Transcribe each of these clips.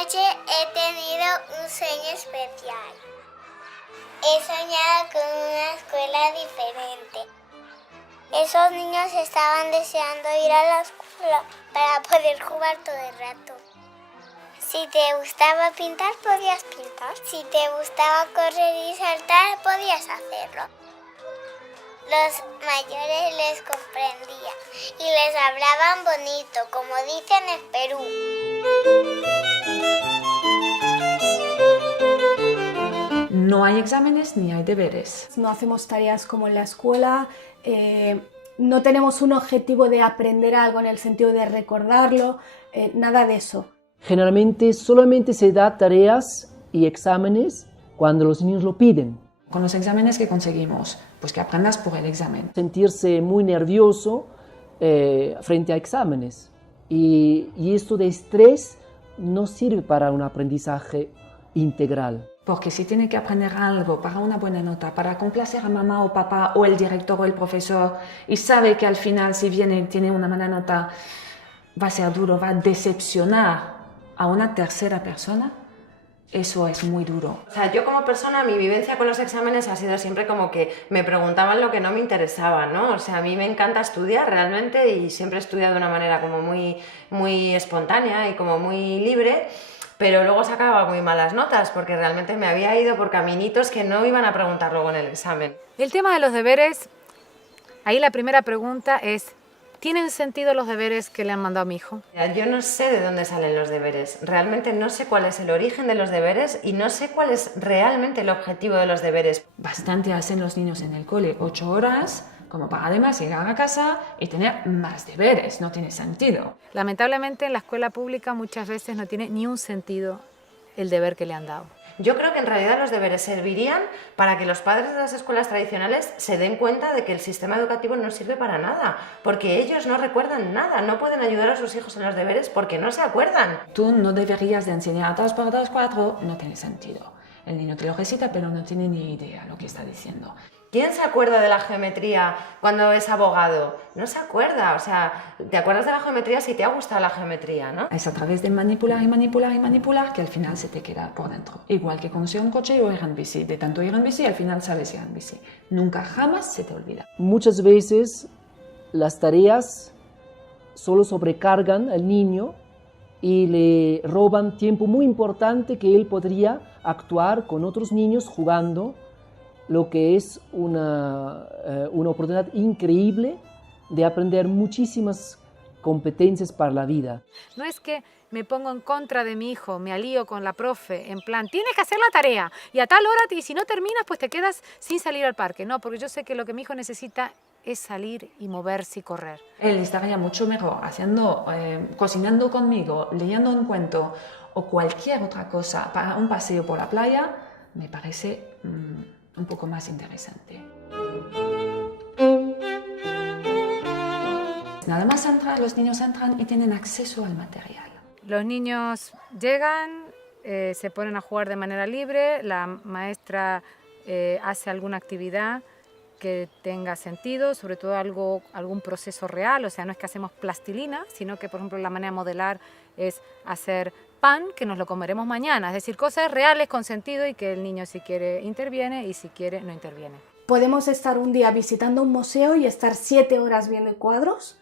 noche he tenido un sueño especial. He soñado con una escuela diferente. Esos niños estaban deseando ir a la escuela para poder jugar todo el rato. Si te gustaba pintar, podías pintar. Si te gustaba correr y saltar, podías hacerlo. Los mayores les comprendían y les hablaban bonito, como dicen en Perú. No hay exámenes ni hay deberes. No hacemos tareas como en la escuela, no tenemos un objetivo de aprender algo en el sentido de recordarlo, nada de eso. Generalmente solamente se da tareas y exámenes cuando los niños lo piden. Con los exámenes que conseguimos, pues que aprendas por el examen. Sentirse muy nervioso frente a exámenes y esto de estrés no sirve para un aprendizaje integral. Porque si tiene que aprender algo para una buena nota, para complacer a mamá o papá o el director o el profesor y sabe que al final si tiene una mala nota va a ser duro, va a decepcionar a una tercera persona, eso es muy duro. O sea, yo como persona, mi vivencia con los exámenes ha sido siempre como que me preguntaban lo que no me interesaba, ¿no? O sea, a mí me encanta estudiar realmente y siempre he estudiado de una manera como muy espontánea y como muy libre, pero luego sacaba muy malas notas porque realmente me había ido por caminitos que no iban a preguntar luego en el examen. El tema de los deberes, ahí la primera pregunta es: ¿tienen sentido los deberes que le han mandado a mi hijo? Yo no sé de dónde salen los deberes, realmente no sé cuál es el origen de los deberes y no sé cuál es realmente el objetivo de los deberes. Bastante hacen los niños en el cole, 8 horas, como para además llegar a casa y tener más deberes, no tiene sentido. Lamentablemente en la escuela pública muchas veces no tiene ni un sentido el deber que le han dado. Yo creo que en realidad los deberes servirían para que los padres de las escuelas tradicionales se den cuenta de que el sistema educativo no sirve para nada, porque ellos no recuerdan nada, no pueden ayudar a sus hijos en los deberes porque no se acuerdan. Tú no deberías de enseñar 2 por 2, 4, no tiene sentido. El niño te lo recita pero no tiene ni idea lo que está diciendo. ¿Quién se acuerda de la geometría cuando es abogado? No se acuerda, o sea, te acuerdas de la geometría si te ha gustado la geometría, ¿no? Es a través de manipular y manipular y manipular que al final se te queda por dentro. Igual que conducir un coche o ir en bici. De tanto ir en bici, al final sabes ir en bici. Nunca jamás se te olvida. Muchas veces las tareas solo sobrecargan al niño y le roban tiempo muy importante que él podría actuar con otros niños jugando, lo que es una oportunidad increíble de aprender muchísimas competencias para la vida. No es que me pongo en contra de mi hijo, me alío con la profe, en plan, tienes que hacer la tarea y a tal hora, y si no terminas, pues te quedas sin salir al parque. No, porque yo sé que lo que mi hijo necesita es salir y moverse y correr. Él estaría mucho mejor cocinando conmigo, leyendo un cuento o cualquier otra cosa para un paseo por la playa, me parece un poco más interesante. Nada más entrar, los niños entran y tienen acceso al material. Los niños llegan, se ponen a jugar de manera libre, la maestra hace alguna actividad que tenga sentido, sobre todo algún proceso real, o sea, no es que hacemos plastilina, sino que, por ejemplo, la manera de modelar es hacer pan que nos lo comeremos mañana, es decir, cosas reales con sentido y que el niño si quiere interviene y si quiere no interviene. Podemos estar un día visitando un museo y estar 7 horas viendo cuadros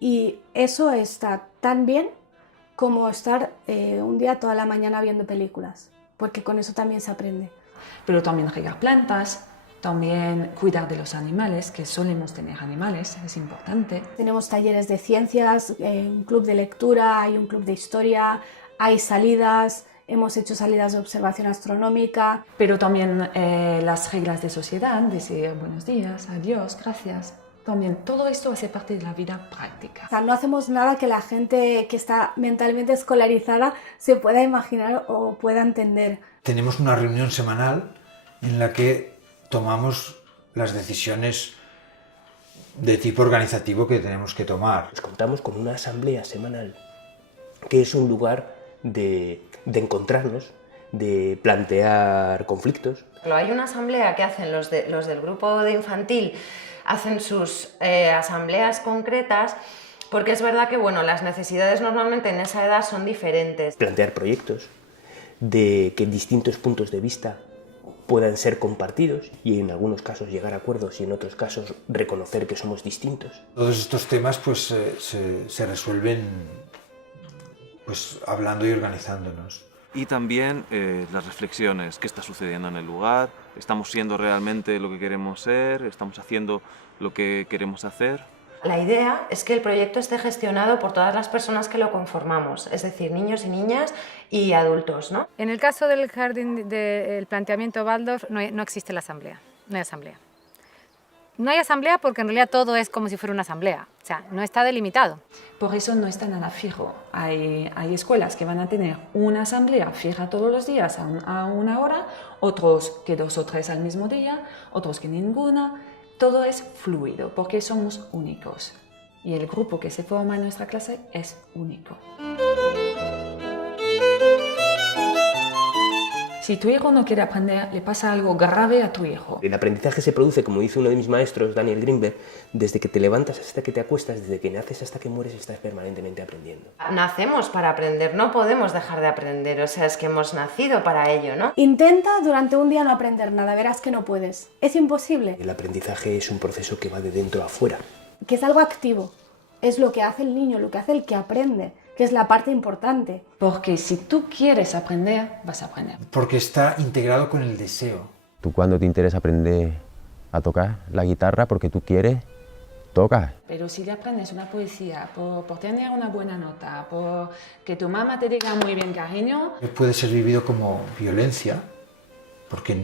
y eso está tan bien como estar un día toda la mañana viendo películas, porque con eso también se aprende. Pero también regar plantas, también cuidar de los animales, que solemos tener animales, es importante. Tenemos talleres de ciencias, un club de lectura, hay un club de historia, hay salidas, hemos hecho salidas de observación astronómica. Pero también las reglas de sociedad, decir buenos días, adiós, gracias. También todo esto hace parte de la vida práctica. O sea, no hacemos nada que la gente que está mentalmente escolarizada se pueda imaginar o pueda entender. Tenemos una reunión semanal en la que tomamos las decisiones de tipo organizativo que tenemos que tomar. Contamos con una asamblea semanal, que es un lugar de encontrarnos, de plantear conflictos. Hay una asamblea que hacen los del grupo de infantil, hacen sus asambleas concretas Porque es verdad que, bueno, las necesidades normalmente en esa edad son diferentes. Plantear proyectos de que distintos puntos de vista puedan ser compartidos y en algunos casos llegar a acuerdos y en otros casos reconocer que somos distintos. Todos estos temas pues se resuelven pues hablando y organizándonos. Y también las reflexiones, qué está sucediendo en el lugar, estamos siendo realmente lo que queremos ser, estamos haciendo lo que queremos hacer. La idea es que el proyecto esté gestionado por todas las personas que lo conformamos, es decir, niños y niñas y adultos, ¿no? En el caso del jardín del planteamiento Waldorf no existe la asamblea, no hay asamblea. No hay asamblea porque en realidad todo es como si fuera una asamblea, o sea, no está delimitado. Por eso no está nada fijo. Hay escuelas que van a tener una asamblea fija todos los días a una hora, otros que 2 o 3 al mismo día, otros que ninguna. Todo es fluido porque somos únicos y el grupo que se forma en nuestra clase es único. Si tu hijo no quiere aprender, le pasa algo grave a tu hijo. El aprendizaje se produce, como dice uno de mis maestros, Daniel Greenberg, desde que te levantas hasta que te acuestas, desde que naces hasta que mueres, estás permanentemente aprendiendo. Nacemos para aprender, no podemos dejar de aprender, o sea, es que hemos nacido para ello, ¿no? Intenta durante un día no aprender nada, verás que no puedes. Es imposible. El aprendizaje es un proceso que va de dentro a fuera. Que es algo activo. Es lo que hace el niño, lo que hace el que aprende, que es la parte importante. Porque si tú quieres aprender, vas a aprender. Porque está integrado con el deseo. Tú cuando te interesa aprender a tocar la guitarra porque tú quieres, tocas. Pero si le aprendes una poesía por tener una buena nota, por que tu mamá te diga muy bien cariño... Puede ser vivido como violencia, porque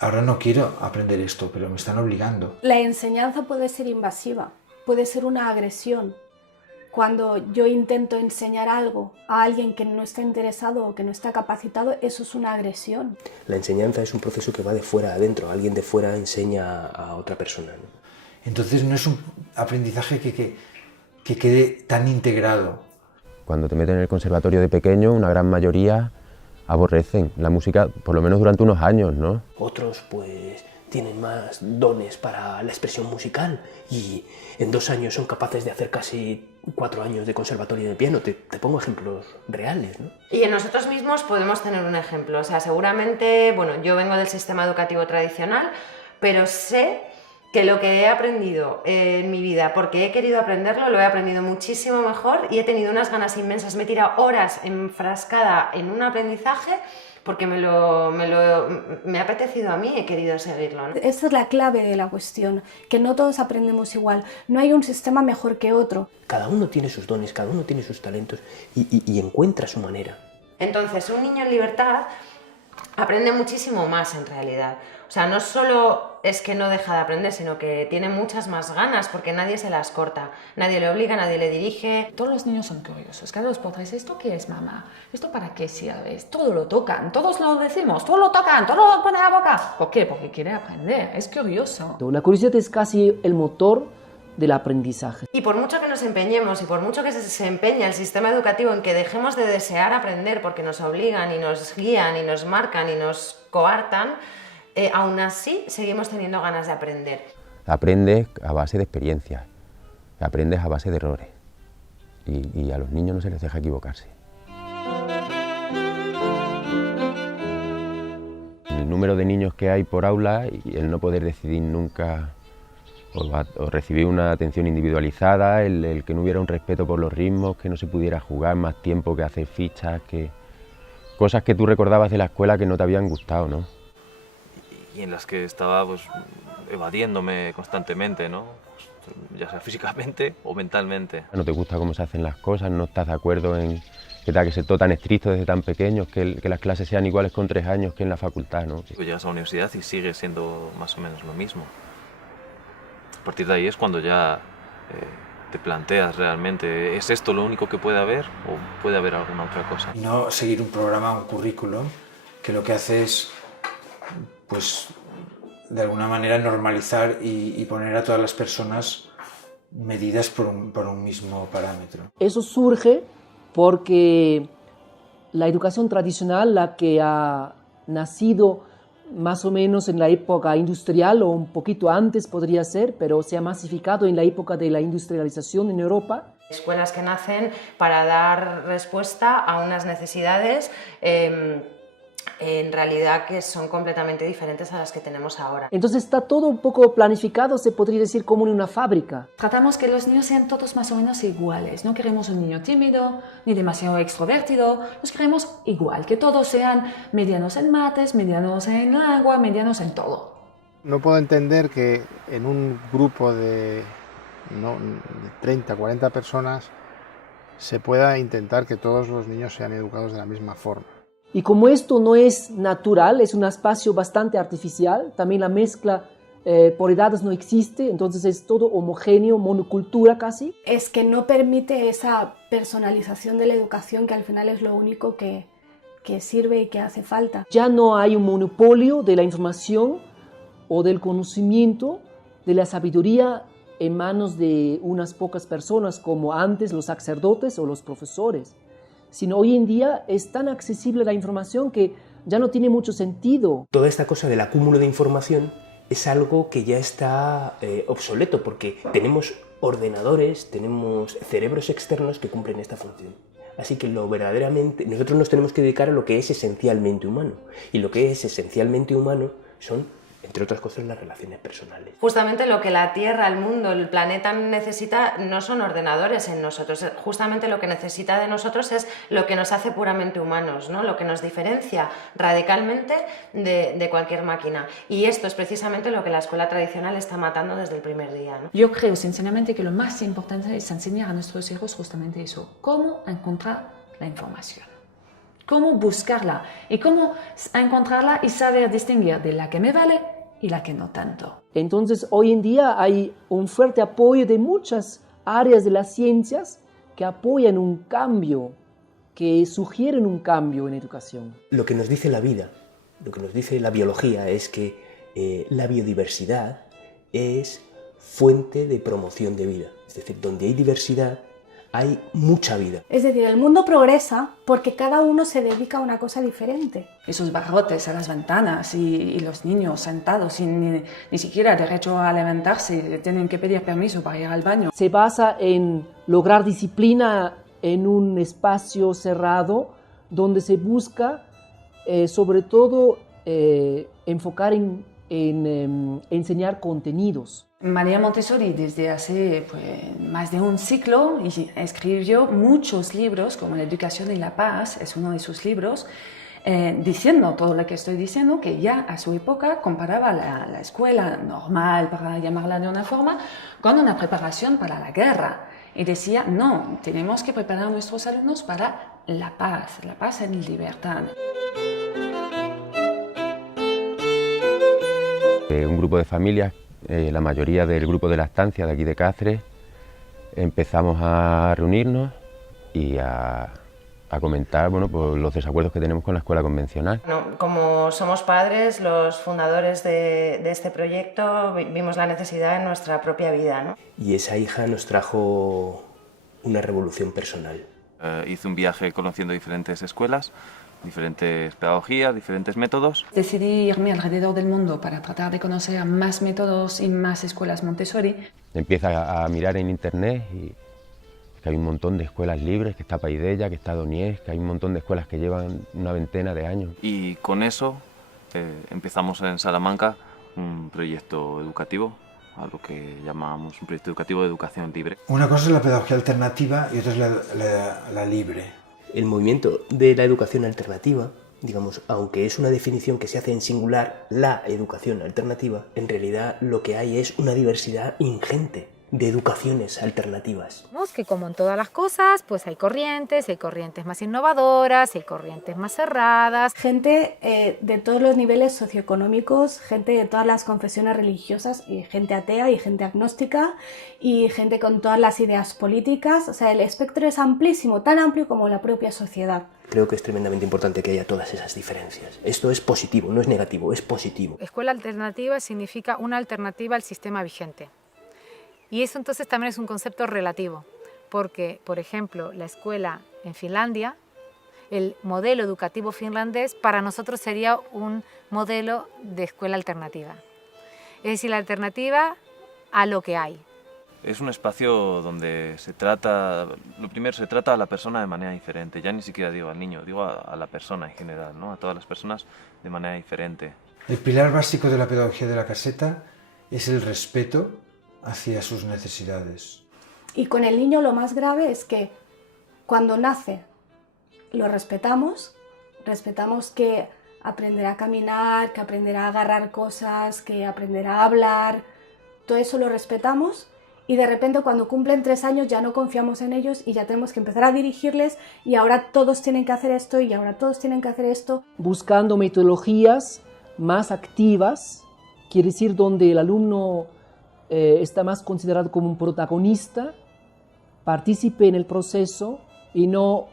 ahora no quiero aprender esto, pero me están obligando. La enseñanza puede ser invasiva, puede ser una agresión. Cuando yo intento enseñar algo a alguien que no está interesado o que no está capacitado, eso es una agresión. La enseñanza es un proceso que va de fuera a adentro. Alguien de fuera enseña a otra persona, ¿no? Entonces no es un aprendizaje que quede tan integrado. Cuando te meten en el conservatorio de pequeño, una gran mayoría aborrecen la música, por lo menos durante unos años, ¿no? Otros, pues, tienen más dones para la expresión musical y en 2 años son capaces de hacer casi 4 años de conservatorio de piano. Te pongo ejemplos reales, ¿no? Y en nosotros mismos podemos tener un ejemplo, o sea, seguramente, bueno, yo vengo del sistema educativo tradicional, pero sé que lo que he aprendido en mi vida, porque he querido aprenderlo, lo he aprendido muchísimo mejor y he tenido unas ganas inmensas. Me he tirado horas enfrascada en un aprendizaje porque me ha apetecido a mí, he querido seguirlo, ¿no? Esa es la clave de la cuestión, que no todos aprendemos igual, no hay un sistema mejor que otro. Cada uno tiene sus dones, cada uno tiene sus talentos y encuentra su manera. Entonces, un niño en libertad aprende muchísimo más en realidad. O sea, no solo es que no deja de aprender, sino que tiene muchas más ganas porque nadie se las corta, nadie le obliga, nadie le dirige. Todos los niños son curiosos, cada 2 por 3, ¿esto qué es, mamá? ¿Esto para qué sirve? Todo lo tocan, todos lo decimos, todos lo tocan, todos lo ponen a la boca. ¿Por qué? Porque quiere aprender, es curioso. La curiosidad es casi el motor del aprendizaje. Y por mucho que nos empeñemos y por mucho que se empeña el sistema educativo en que dejemos de desear aprender porque nos obligan y nos guían y nos marcan y nos coartan, aún así seguimos teniendo ganas de aprender. Aprendes a base de experiencias, aprendes a base de errores y a los niños no se les deja equivocarse. El número de niños que hay por aula y el no poder decidir nunca o recibir una atención individualizada, el que no hubiera un respeto por los ritmos, que no se pudiera jugar más tiempo que hacer fichas, que cosas que tú recordabas de la escuela que no te habían gustado, ¿no? Y en las que estaba pues, evadiéndome constantemente, ¿no? Pues, ya sea físicamente o mentalmente. No te gusta cómo se hacen las cosas, no estás de acuerdo en que tenga que ser todo tan estricto desde tan pequeños, que las clases sean iguales con 3 años que en la facultad, ¿no? Pues llegas a la universidad y sigue siendo más o menos lo mismo. A partir de ahí es cuando ya te planteas realmente, ¿es esto lo único que puede haber o puede haber alguna otra cosa? Y no seguir un programa, un currículum, que lo que hace es, pues, de alguna manera normalizar y poner a todas las personas medidas por un mismo parámetro. Eso surge porque la educación tradicional, la que ha nacido más o menos en la época industrial o un poquito antes podría ser, pero se ha masificado en la época de la industrialización en Europa. Escuelas que nacen para dar respuesta a unas necesidades en realidad que son completamente diferentes a las que tenemos ahora. Entonces está todo un poco planificado, se podría decir, como en una fábrica. Tratamos que los niños sean todos más o menos iguales. No queremos un niño tímido ni demasiado extrovertido. Los queremos igual, que todos sean medianos en mates, medianos en lengua, medianos en todo. No puedo entender que en un grupo de 30, 40 personas se pueda intentar que todos los niños sean educados de la misma forma. Y como esto no es natural, es un espacio bastante artificial, también la mezcla por edades no existe, entonces es todo homogéneo, monocultura casi. Es que no permite esa personalización de la educación que al final es lo único que sirve y que hace falta. Ya no hay un monopolio de la información o del conocimiento, de la sabiduría en manos de unas pocas personas como antes los sacerdotes o los profesores, sino hoy en día es tan accesible la información que ya no tiene mucho sentido. Toda esta cosa del acúmulo de información es algo que ya está obsoleto, porque tenemos ordenadores, tenemos cerebros externos que cumplen esta función. Así que nosotros nos tenemos que dedicar a lo que es esencialmente humano, y lo que es esencialmente humano son, entre otras cosas, las relaciones personales. Justamente lo que la Tierra, el mundo, el planeta necesita no son ordenadores en nosotros, justamente lo que necesita de nosotros es lo que nos hace puramente humanos, ¿no? Lo que nos diferencia radicalmente de cualquier máquina. Y esto es precisamente lo que la escuela tradicional está matando desde el primer día, ¿no? Yo creo sinceramente que lo más importante es enseñar a nuestros hijos justamente eso, cómo encontrar la información. Cómo buscarla y cómo encontrarla y saber distinguir de la que me vale y la que no tanto. Entonces, hoy en día hay un fuerte apoyo de muchas áreas de las ciencias que apoyan un cambio, que sugieren un cambio en educación. Lo que nos dice la vida, lo que nos dice la biología es que la biodiversidad es fuente de promoción de vida. Es decir, donde hay diversidad, hay mucha vida. Es decir, el mundo progresa porque cada uno se dedica a una cosa diferente. Esos barrotes a las ventanas y los niños sentados sin ni siquiera derecho a levantarse, tienen que pedir permiso para ir al baño. Se basa en lograr disciplina en un espacio cerrado donde se busca sobre todo enfocar en enseñar contenidos. María Montessori desde hace más de un siglo escribió muchos libros, como La educación y la paz, es uno de sus libros, diciendo todo lo que estoy diciendo, que ya a su época comparaba la escuela normal, para llamarla de una forma, con una preparación para la guerra. Y decía, no, tenemos que preparar a nuestros alumnos para la paz en libertad. Un grupo de familias, la mayoría del grupo de la estancia de aquí de Cáceres, empezamos a reunirnos y a comentar pues, los desacuerdos que tenemos con la escuela convencional. Bueno, como somos padres, los fundadores de este proyecto, vimos la necesidad en nuestra propia vida, ¿no? Y esa hija nos trajo una revolución personal. Hice un viaje conociendo diferentes escuelas, diferentes pedagogías, diferentes métodos. Decidí irme alrededor del mundo para tratar de conocer más métodos y más escuelas Montessori. Empieza a mirar en internet y que hay un montón de escuelas libres, que está Paideia, que está Doniés, que hay un montón de escuelas que llevan una veintena de años. Y con eso empezamos en Salamanca un proyecto educativo, a lo que llamamos un proyecto educativo de educación libre. Una cosa es la pedagogía alternativa y otra es la libre. El movimiento de la educación alternativa, digamos, aunque es una definición que se hace en singular, la educación alternativa, en realidad lo que hay es una diversidad ingente de educaciones alternativas. Que como en todas las cosas, pues hay corrientes más innovadoras, hay corrientes más cerradas. Gente de todos los niveles socioeconómicos, gente de todas las confesiones religiosas, y gente atea y gente agnóstica, y gente con todas las ideas políticas. O sea, el espectro es amplísimo, tan amplio como la propia sociedad. Creo que es tremendamente importante que haya todas esas diferencias. Esto es positivo, no es negativo, es positivo. Escuela alternativa significa una alternativa al sistema vigente. Y eso entonces también es un concepto relativo, porque, por ejemplo, la escuela en Finlandia el modelo educativo finlandés para nosotros sería un modelo de escuela alternativa. Es decir, la alternativa a lo que hay. Es un espacio donde se trata, lo primero, se trata a la persona de manera diferente, ya ni siquiera digo al niño, digo a la persona en general, ¿no? A todas las personas de manera diferente. El pilar básico de la pedagogía de la caseta es el respeto hacia sus necesidades. Y con el niño lo más grave es que cuando nace lo respetamos que aprenderá a caminar, que aprenderá a agarrar cosas, que aprenderá a hablar, todo eso lo respetamos y de repente cuando cumplen 3 años ya no confiamos en ellos y ya tenemos que empezar a dirigirles y ahora todos tienen que hacer esto y ahora todos tienen que hacer esto. Buscando metodologías más activas, quiere decir donde el alumno está más considerado como un protagonista, participe en el proceso y no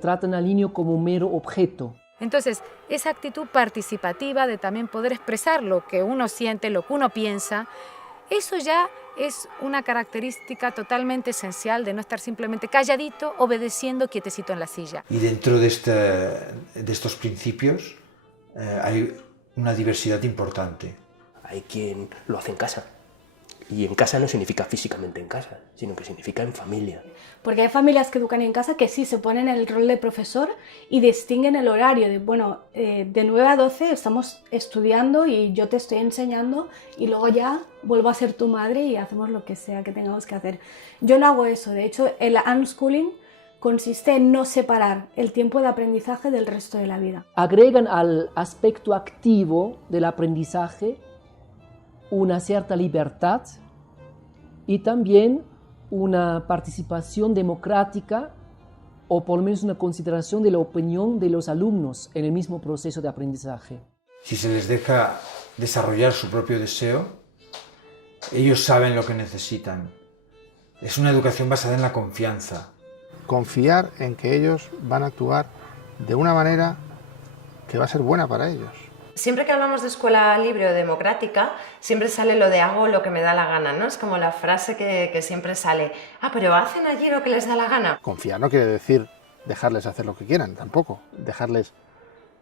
tratan al niño como un mero objeto. Entonces, esa actitud participativa de también poder expresar lo que uno siente, lo que uno piensa, eso ya es una característica totalmente esencial de no estar simplemente calladito, obedeciendo, quietecito en la silla. Y dentro de estos principios hay una diversidad importante. Hay quien lo hace en casa. Y en casa no significa físicamente en casa, sino que significa en familia. Porque hay familias que educan en casa que sí se ponen en el rol de profesor y distinguen el horario de, bueno, de 9 a 12 estamos estudiando y yo te estoy enseñando y luego ya vuelvo a ser tu madre y hacemos lo que sea que tengamos que hacer. Yo no hago eso, de hecho el unschooling consiste en no separar el tiempo de aprendizaje del resto de la vida. Agregan al aspecto activo del aprendizaje una cierta libertad y también una participación democrática o por lo menos una consideración de la opinión de los alumnos en el mismo proceso de aprendizaje. Si se les deja desarrollar su propio deseo, ellos saben lo que necesitan. Es una educación basada en la confianza. Confiar en que ellos van a actuar de una manera que va a ser buena para ellos. Siempre que hablamos de escuela libre o democrática, siempre sale lo de hago lo que me da la gana, ¿no? Es como la frase que siempre sale, pero hacen allí lo que les da la gana. Confiar no quiere decir dejarles hacer lo que quieran, tampoco. Dejarles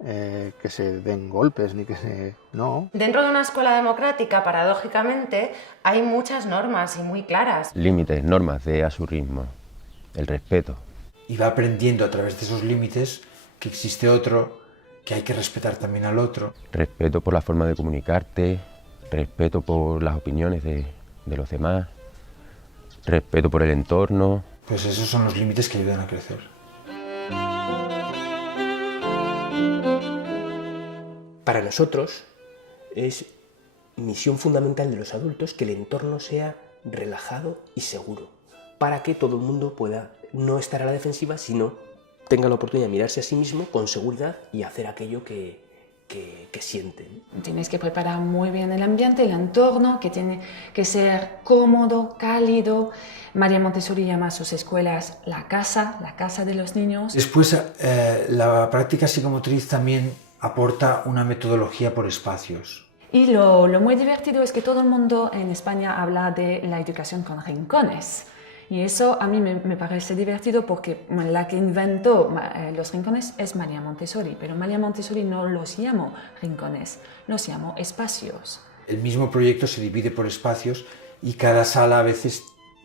que se den golpes, ni que se... no. Dentro de una escuela democrática, paradójicamente, hay muchas normas y muy claras. Límites, normas de a su ritmo, el respeto. Y va aprendiendo a través de esos límites que existe otro, que hay que respetar también al otro. Respeto por la forma de comunicarte, respeto por las opiniones de los demás, respeto por el entorno. Pues esos son los límites que ayudan a crecer. Para nosotros es misión fundamental de los adultos que el entorno sea relajado y seguro, para que todo el mundo pueda no estar a la defensiva, sino tenga la oportunidad de mirarse a sí mismo con seguridad y hacer aquello que siente. Tienes que preparar muy bien el ambiente, el entorno, que tiene que ser cómodo, cálido. María Montessori llama a sus escuelas la casa de los niños. Después, la práctica psicomotriz también aporta una metodología por espacios. Y lo muy divertido es que todo el mundo en España habla de la educación con rincones. Y eso a mí me parece divertido porque la que inventó los rincones es María Montessori, pero María Montessori no los llamó rincones, los llamó espacios. El mismo proyecto se divide por espacios y cada sala a veces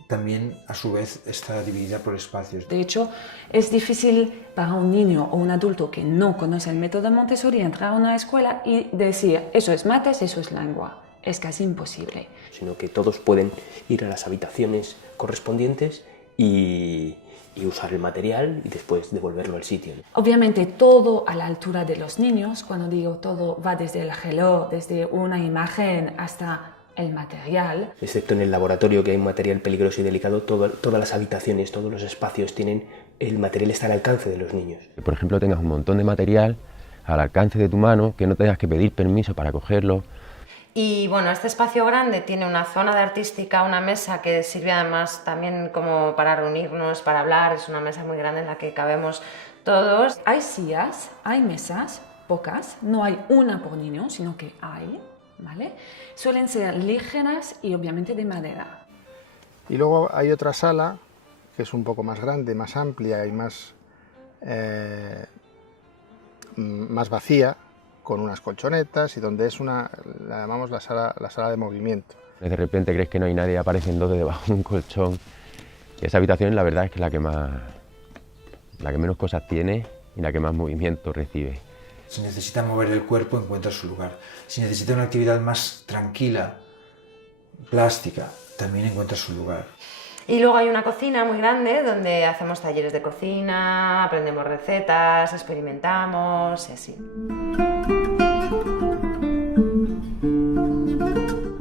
también a su vez está dividida por espacios. De hecho, es difícil para un niño o un adulto que no conoce el método Montessori entrar a una escuela y decir eso es mates, eso es lengua. Es casi imposible. Sino que todos pueden ir a las habitaciones correspondientes y usar el material y después devolverlo al sitio. Obviamente todo a la altura de los niños. Cuando digo todo va desde el reloj, desde una imagen hasta el material. Excepto en el laboratorio, que hay un material peligroso y delicado, todas las habitaciones, todos los espacios tienen el material está al alcance de los niños. Que, por ejemplo, tengas un montón de material al alcance de tu mano, que no tengas que pedir permiso para cogerlo. Y bueno, este espacio grande tiene una zona de artística, una mesa que sirve además también como para reunirnos, para hablar. Es una mesa muy grande en la que cabemos todos. Hay sillas, hay mesas, pocas, no hay una por niño, sino que hay, ¿vale? Suelen ser ligeras y obviamente de madera. Y luego hay otra sala que es un poco más grande, más amplia y más más vacía, con unas colchonetas y donde es la llamamos la sala de movimiento. De repente crees que no hay nadie, aparecen dos debajo de un colchón. Y esa habitación la verdad es que la que menos cosas tiene y la que más movimiento recibe. Si necesita mover el cuerpo, encuentra su lugar. Si necesita una actividad más tranquila, plástica, también encuentra su lugar. Y luego hay una cocina muy grande donde hacemos talleres de cocina, aprendemos recetas, experimentamos y así.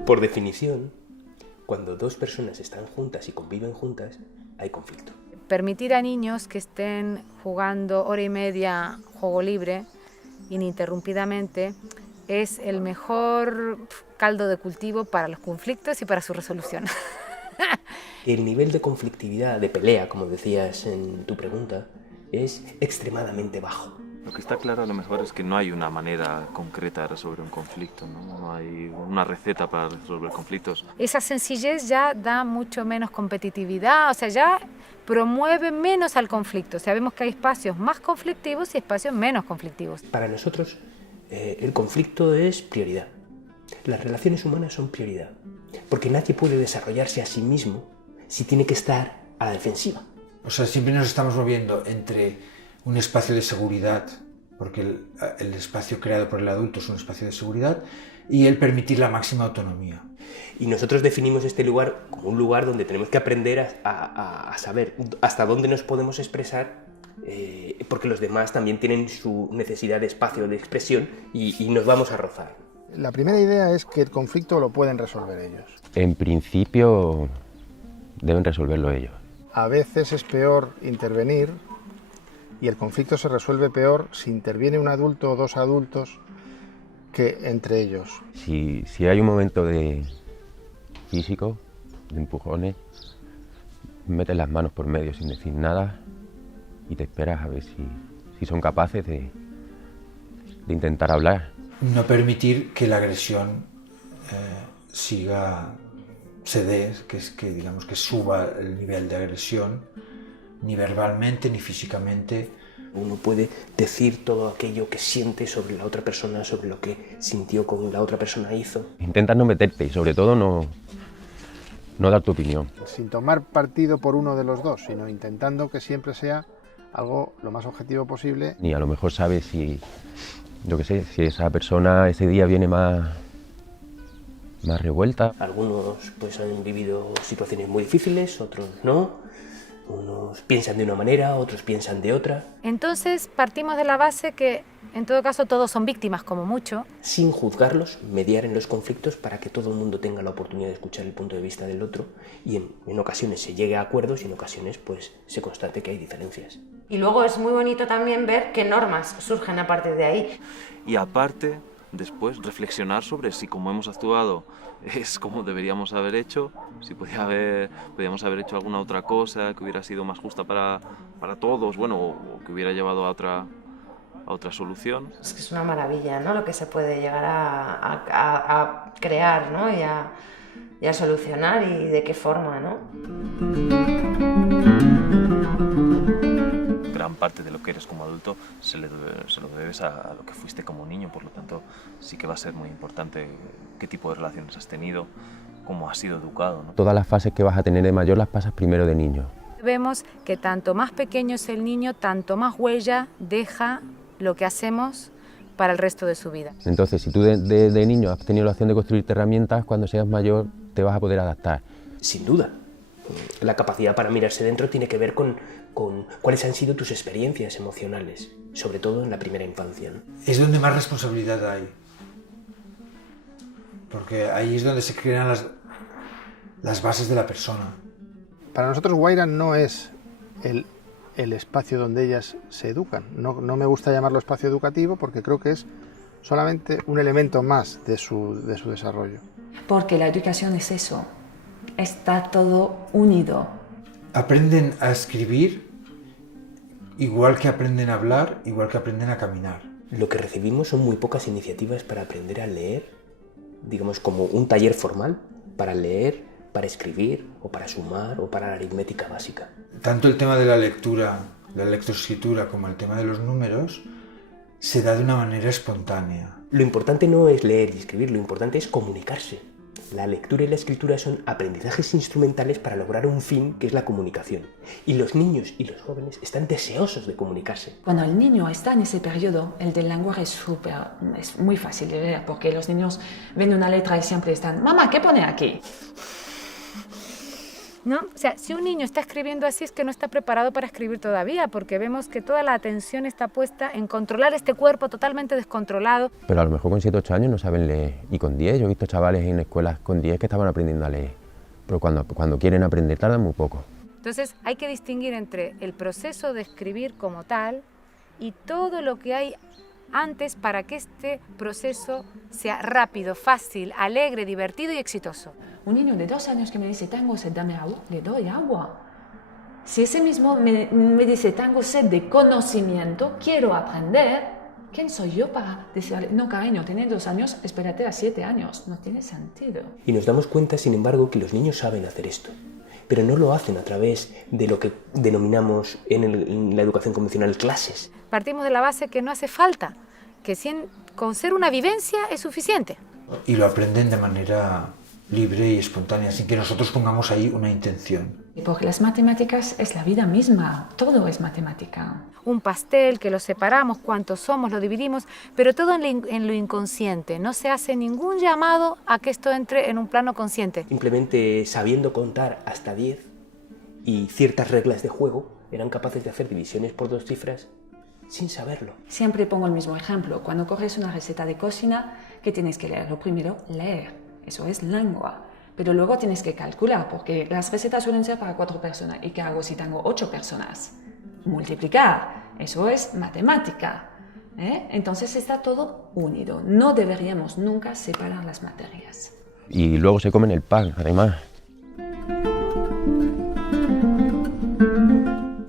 Por definición, cuando dos personas están juntas y conviven juntas, hay conflicto. Permitir a niños que estén jugando hora y media juego libre, ininterrumpidamente, es el mejor caldo de cultivo para los conflictos y para su resolución. El nivel de conflictividad, de pelea, como decías en tu pregunta, es extremadamente bajo. Lo que está claro a lo mejor es que no hay una manera concreta de resolver un conflicto, no hay una receta para resolver conflictos. Esa sencillez ya da mucho menos competitividad, o sea, ya promueve menos al conflicto. Sabemos que hay espacios más conflictivos y espacios menos conflictivos. Para nosotros, el conflicto es prioridad. Las relaciones humanas son prioridad, porque nadie puede desarrollarse a sí mismo si tiene que estar a la defensiva. O sea, siempre nos estamos moviendo entre un espacio de seguridad, porque el espacio creado por el adulto es un espacio de seguridad, y el permitir la máxima autonomía. Y nosotros definimos este lugar como un lugar donde tenemos que aprender a saber hasta dónde nos podemos expresar, porque los demás también tienen su necesidad de espacio de expresión y nos vamos a rozar. La primera idea es que el conflicto lo pueden resolver ellos. En principio deben resolverlo ellos. A veces es peor intervenir y el conflicto se resuelve peor si interviene un adulto o dos adultos que entre ellos. Si hay un momento de físico, de empujones, metes las manos por medio sin decir nada y te esperas a ver si son capaces de intentar hablar. No permitir que la agresión se dé, que suba el nivel de agresión, ni verbalmente ni físicamente. Uno puede decir todo aquello que siente sobre la otra persona, sobre lo que sintió con la otra persona hizo. Intentas no meterte y sobre todo no dar tu opinión. Sin tomar partido por uno de los dos, sino intentando que siempre sea algo lo más objetivo posible. Ni a lo mejor sabes si esa persona ese día viene más revuelta. Algunos pues han vivido situaciones muy difíciles, otros no. Unos piensan de una manera, otros piensan de otra. Entonces partimos de la base que en todo caso todos son víctimas como mucho. Sin juzgarlos, mediar en los conflictos para que todo el mundo tenga la oportunidad de escuchar el punto de vista del otro y en ocasiones se llegue a acuerdos y en ocasiones pues se constate que hay diferencias. Y luego es muy bonito también ver qué normas surgen a partir de ahí. Y aparte, después reflexionar sobre si como hemos actuado es como deberíamos haber hecho, si podíamos haber hecho alguna otra cosa que hubiera sido más justa para todos, o que hubiera llevado a otra solución. Es que es una maravilla, ¿no? Lo que se puede llegar a crear, ¿no? y a solucionar y de qué forma, ¿no? Gran parte de lo que eres como adulto se lo debes a lo que fuiste como niño, por lo tanto sí que va a ser muy importante qué tipo de relaciones has tenido, cómo has sido educado, ¿no? Todas las fases que vas a tener de mayor las pasas primero de niño. Vemos que tanto más pequeño es el niño, tanto más huella deja lo que hacemos para el resto de su vida. Entonces, si tú de niño has tenido la opción de construirte herramientas, cuando seas mayor te vas a poder adaptar. Sin duda. La capacidad para mirarse dentro tiene que ver con cuáles han sido tus experiencias emocionales, sobre todo en la primera infancia, ¿no? Es donde más responsabilidad hay, porque ahí es donde se crean las bases de la persona. Para nosotros Guaira no es el espacio donde ellas se educan. No me gusta llamarlo espacio educativo porque creo que es solamente un elemento más de su desarrollo. Porque la educación es eso, está todo unido. Aprenden a escribir igual que aprenden a hablar, igual que aprenden a caminar. Lo que recibimos son muy pocas iniciativas para aprender a leer, digamos como un taller formal para leer, para escribir o para sumar o para la aritmética básica. Tanto el tema de la lectura la lectoescritura como el tema de los números, se da de una manera espontánea. Lo importante no es leer y escribir, lo importante es comunicarse. La lectura y la escritura son aprendizajes instrumentales para lograr un fin que es la comunicación. Y los niños y los jóvenes están deseosos de comunicarse. Cuando el niño está en ese periodo, el del lenguaje es muy fácil de ver, porque los niños ven una letra y siempre están, mamá, ¿qué pone aquí? ¿No? O sea, si un niño está escribiendo así es que no está preparado para escribir todavía, porque vemos que toda la atención está puesta en controlar este cuerpo totalmente descontrolado. Pero a lo mejor con 7 o 8 años no saben leer, y con 10, yo he visto chavales en escuelas con 10 que estaban aprendiendo a leer, pero cuando quieren aprender tardan muy poco. Entonces hay que distinguir entre el proceso de escribir como tal y todo lo que hay antes para que este proceso sea rápido, fácil, alegre, divertido y exitoso. Un niño de 2 años que me dice, tengo sed, dame agua, le doy agua. Si ese mismo me dice, tengo sed de conocimiento, quiero aprender, ¿quién soy yo para decirle, no cariño, tienes 2 años, espérate a 7 años? No tiene sentido. Y nos damos cuenta, sin embargo, que los niños saben hacer esto, pero no lo hacen a través de lo que denominamos en la educación convencional clases. Partimos de la base que no hace falta, que con ser una vivencia es suficiente. Y lo aprenden de manera libre y espontánea, sin que nosotros pongamos ahí una intención. Porque las matemáticas es la vida misma, todo es matemática. Un pastel que lo separamos, cuántos somos, lo dividimos, pero todo en lo inconsciente. No se hace ningún llamado a que esto entre en un plano consciente. Simplemente sabiendo contar hasta 10 y ciertas reglas de juego, eran capaces de hacer divisiones por 2 cifras sin saberlo. Siempre pongo el mismo ejemplo. Cuando coges una receta de cocina, ¿qué tienes que leer? Lo primero, leer. Eso es lengua. Pero luego tienes que calcular, porque las recetas suelen ser para 4 personas. ¿Y qué hago si tengo 8 personas? Multiplicar. Eso es matemática. Entonces está todo unido. No deberíamos nunca separar las materias. Y luego se comen el pan, además.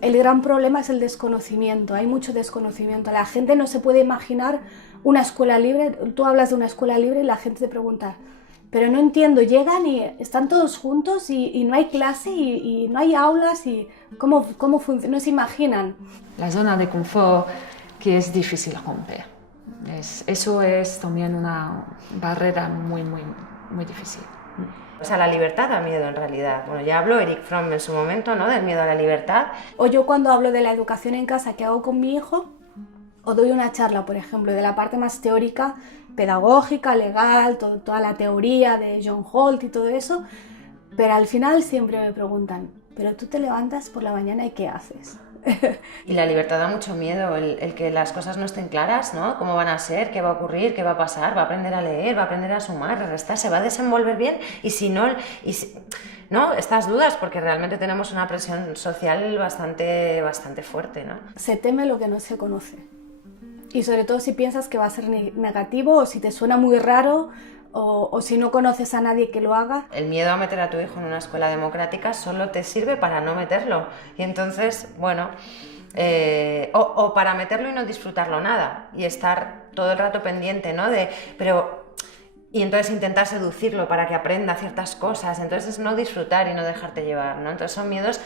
El gran problema es el desconocimiento, hay mucho desconocimiento. La gente no se puede imaginar una escuela libre. Tú hablas de una escuela libre y la gente te pregunta, pero no entiendo, llegan y están todos juntos y no hay clase y no hay aulas y ¿cómo funciona? No se imaginan. La zona de confort que es difícil romper. Eso es también una barrera muy, muy, muy difícil. O sea, la libertad da miedo en realidad. Bueno, ya habló Erich Fromm en su momento, ¿no?, del miedo a la libertad. O yo cuando hablo de la educación en casa que hago con mi hijo, o doy una charla, por ejemplo, de la parte más teórica, pedagógica, legal, toda la teoría de John Holt y todo eso, pero al final siempre me preguntan, ¿pero tú te levantas por la mañana y qué haces? Y la libertad da mucho miedo, el que las cosas no estén claras, ¿no? ¿Cómo van a ser? ¿Qué va a ocurrir? ¿Qué va a pasar? ¿Va a aprender a leer? ¿Va a aprender a sumar? ¿A restar? ¿Se va a desenvolver bien? Y si no... ¿no? Estas dudas, porque realmente tenemos una presión social bastante fuerte, ¿no? Se teme lo que no se conoce. Y sobre todo si piensas que va a ser negativo o si te suena muy raro o si no conoces a nadie que lo haga. El miedo a meter a tu hijo en una escuela democrática solo te sirve para no meterlo. Y entonces, bueno, o para meterlo y no disfrutarlo nada. Y estar todo el rato pendiente, ¿no? Y entonces intentar seducirlo para que aprenda ciertas cosas. Entonces es no disfrutar y no dejarte llevar, ¿no? Entonces son miedos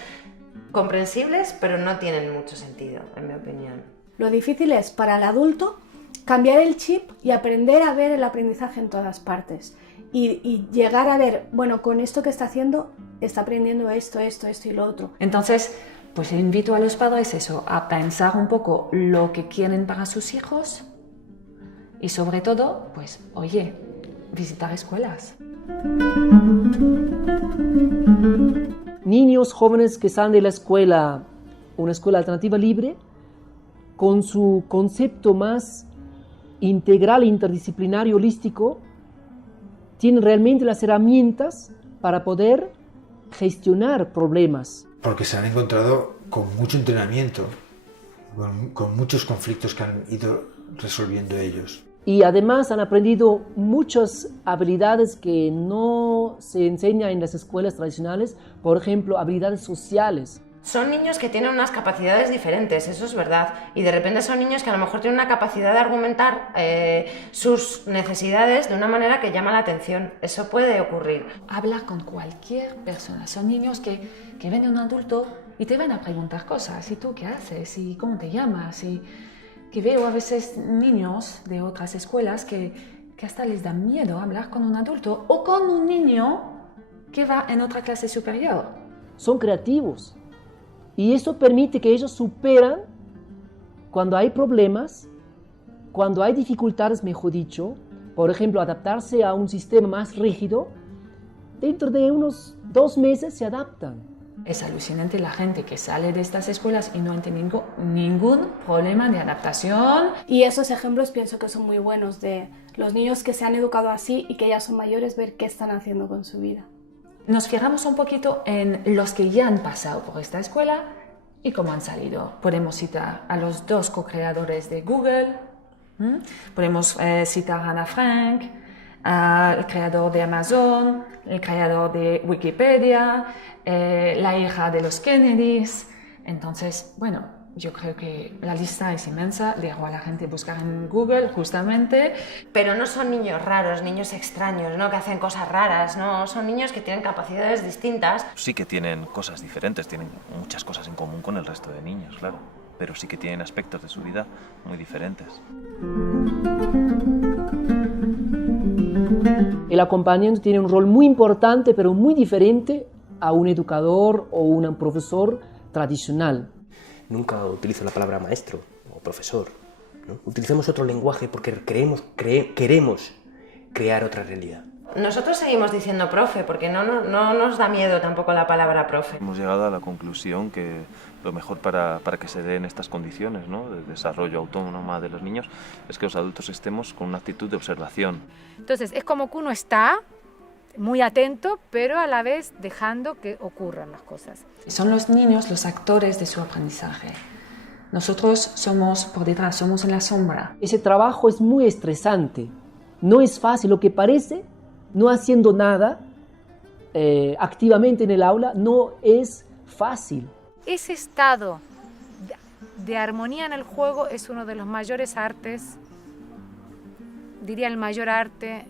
comprensibles, pero no tienen mucho sentido, en mi opinión. Lo difícil es para el adulto cambiar el chip y aprender a ver el aprendizaje en todas partes. Y llegar a ver, bueno, con esto que está haciendo, está aprendiendo esto y lo otro. Entonces, pues invito a los padres a pensar un poco lo que quieren para sus hijos y sobre todo, pues, oye, visitar escuelas. Niños jóvenes que salen de la escuela, una escuela alternativa libre, con su concepto más integral, interdisciplinario, holístico, tienen realmente las herramientas para poder gestionar problemas. Porque se han encontrado con mucho entrenamiento, con muchos conflictos que han ido resolviendo ellos. Y además han aprendido muchas habilidades que no se enseñan en las escuelas tradicionales, por ejemplo, habilidades sociales. Son niños que tienen unas capacidades diferentes, eso es verdad, y de repente son niños que a lo mejor tienen una capacidad de argumentar sus necesidades de una manera que llama la atención. Eso puede ocurrir. Habla con cualquier persona. Son niños que ven a un adulto y te van a preguntar cosas, ¿y tú qué haces? ¿Y cómo te llamas? Y que veo a veces niños de otras escuelas que hasta les da miedo hablar con un adulto o con un niño que va en otra clase superior. Son creativos y eso permite que ellos superan cuando hay problemas, cuando hay dificultades, mejor dicho, por ejemplo, adaptarse a un sistema más rígido, dentro de unos 2 meses se adaptan. Es alucinante la gente que sale de estas escuelas y no tiene ningún problema de adaptación. Y esos ejemplos pienso que son muy buenos de los niños que se han educado así y que ya son mayores, ver qué están haciendo con su vida. Nos fijamos un poquito en los que ya han pasado por esta escuela y cómo han salido. Podemos citar a los 2 co-creadores de Google, podemos citar a Ana Frank, al creador de Amazon, el creador de Wikipedia, la hija de los Kennedys. Entonces, bueno, yo creo que la lista es inmensa. Dejo a la gente buscar en Google, justamente. Pero no son niños raros, niños extraños, ¿no? Que hacen cosas raras, ¿no? Son niños que tienen capacidades distintas. Sí que tienen cosas diferentes, tienen muchas cosas en común con el resto de niños, claro. Pero sí que tienen aspectos de su vida muy diferentes. El acompañante tiene un rol muy importante, pero muy diferente a un educador o un profesor tradicional. Nunca utilizo la palabra maestro o profesor, ¿no? Utilicemos otro lenguaje porque queremos crear otra realidad. Nosotros seguimos diciendo profe, porque no nos da miedo tampoco la palabra profe. Hemos llegado a la conclusión que lo mejor para que se den estas condiciones, ¿no?, de desarrollo autónomo de los niños es que los adultos estemos con una actitud de observación. Entonces, es como que uno está muy atento, pero a la vez dejando que ocurran las cosas. Son los niños los actores de su aprendizaje. Nosotros somos por detrás, somos en la sombra. Ese trabajo es muy estresante. No es fácil, lo que parece, no haciendo nada activamente en el aula, no es fácil. Ese estado de armonía en el juego es uno de los mayores artes, diría el mayor arte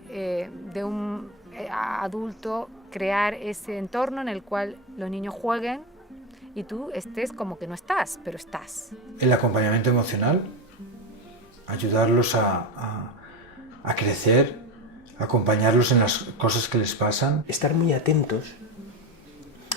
de un adulto, crear ese entorno en el cual los niños jueguen y tú estés como que no estás, pero estás. El acompañamiento emocional, ayudarlos a crecer, acompañarlos en las cosas que les pasan. Estar muy atentos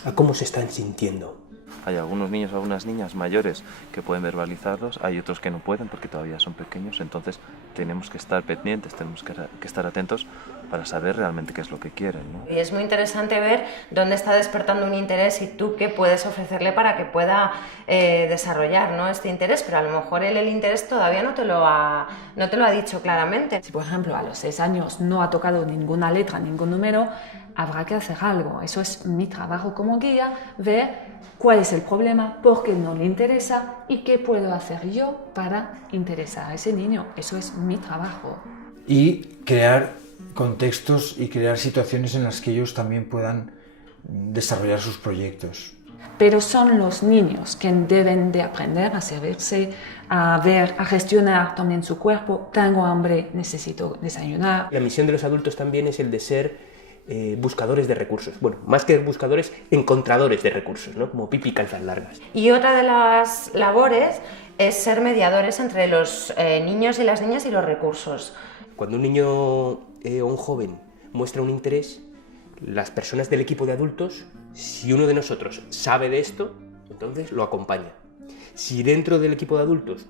a cómo se están sintiendo. Hay algunos niños o algunas niñas mayores que pueden verbalizarlos, hay otros que no pueden porque todavía son pequeños, entonces tenemos que estar pendientes, tenemos que estar atentos para saber realmente qué es lo que quieren, ¿no? Y es muy interesante ver dónde está despertando un interés y tú qué puedes ofrecerle para que pueda desarrollar, ¿no?, este interés, pero a lo mejor él el interés todavía no te lo ha dicho claramente. Si, por ejemplo, a los 6 años no ha tocado ninguna letra, ningún número, habrá que hacer algo. Eso es mi trabajo como guía, ver cuál es el problema, por qué no le interesa y qué puedo hacer yo para interesar a ese niño. Eso es mi trabajo. Y crear contextos y crear situaciones en las que ellos también puedan desarrollar sus proyectos. Pero son los niños quienes deben de aprender a servirse, a ver, a gestionar también su cuerpo. Tengo hambre, necesito desayunar. La misión de los adultos también es el de ser buscadores de recursos. Bueno, más que buscadores, encontradores de recursos, ¿no? Como Pipi Calzas Largas. Y otra de las labores es ser mediadores entre los niños y las niñas y los recursos. Cuando un niño o un joven muestra un interés, las personas del equipo de adultos, si uno de nosotros sabe de esto, entonces lo acompaña. Si dentro del equipo de adultos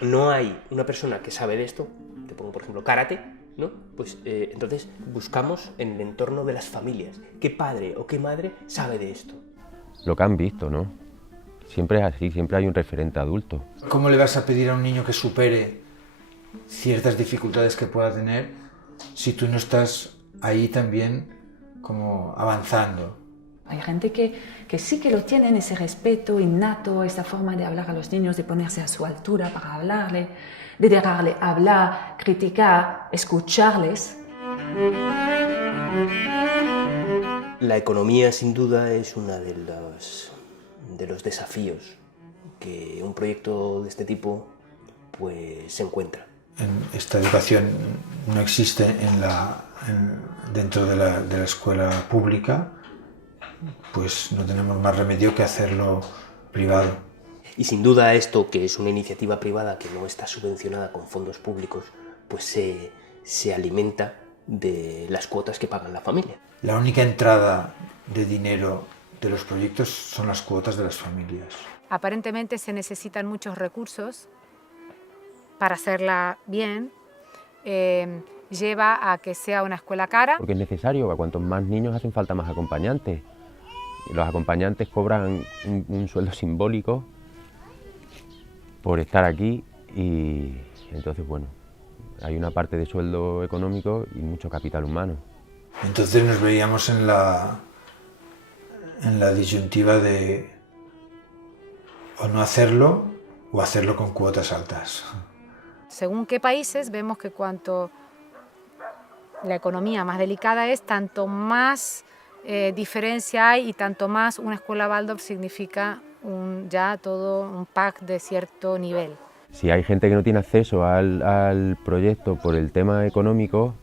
no hay una persona que sabe de esto, te pongo por ejemplo karate, ¿no? Pues entonces buscamos en el entorno de las familias. ¿Qué padre o qué madre sabe de esto? Lo que han visto, ¿no? Siempre es así, siempre hay un referente adulto. ¿Cómo le vas a pedir a un niño que supere ciertas dificultades que pueda tener si tú no estás ahí también como avanzando? Hay gente que sí que lo tienen, ese respeto innato, esa forma de hablar a los niños, de ponerse a su altura para hablarle, de dejarle hablar, criticar, escucharles. La economía, sin duda, es uno de los desafíos que un proyecto de este tipo pues, se encuentra. Esta educación no existe dentro de la escuela pública, pues no tenemos más remedio que hacerlo privado. Y sin duda esto, que es una iniciativa privada que no está subvencionada con fondos públicos, pues se alimenta de las cuotas que pagan la familia. La única entrada de dinero de los proyectos son las cuotas de las familias. Aparentemente se necesitan muchos recursos para hacerla bien. Lleva a que sea una escuela cara. Porque es necesario, a cuantos más niños hacen falta más acompañantes. Y los acompañantes cobran un sueldo simbólico por estar aquí y entonces, bueno, hay una parte de sueldo económico y mucho capital humano. Entonces nos veíamos en la disyuntiva de o no hacerlo o hacerlo con cuotas altas. Según qué países, vemos que cuanto la economía más delicada es, tanto más diferencia hay y tanto más una escuela Waldorf significa ya todo un pack de cierto nivel. Si hay gente que no tiene acceso al proyecto por el tema económico,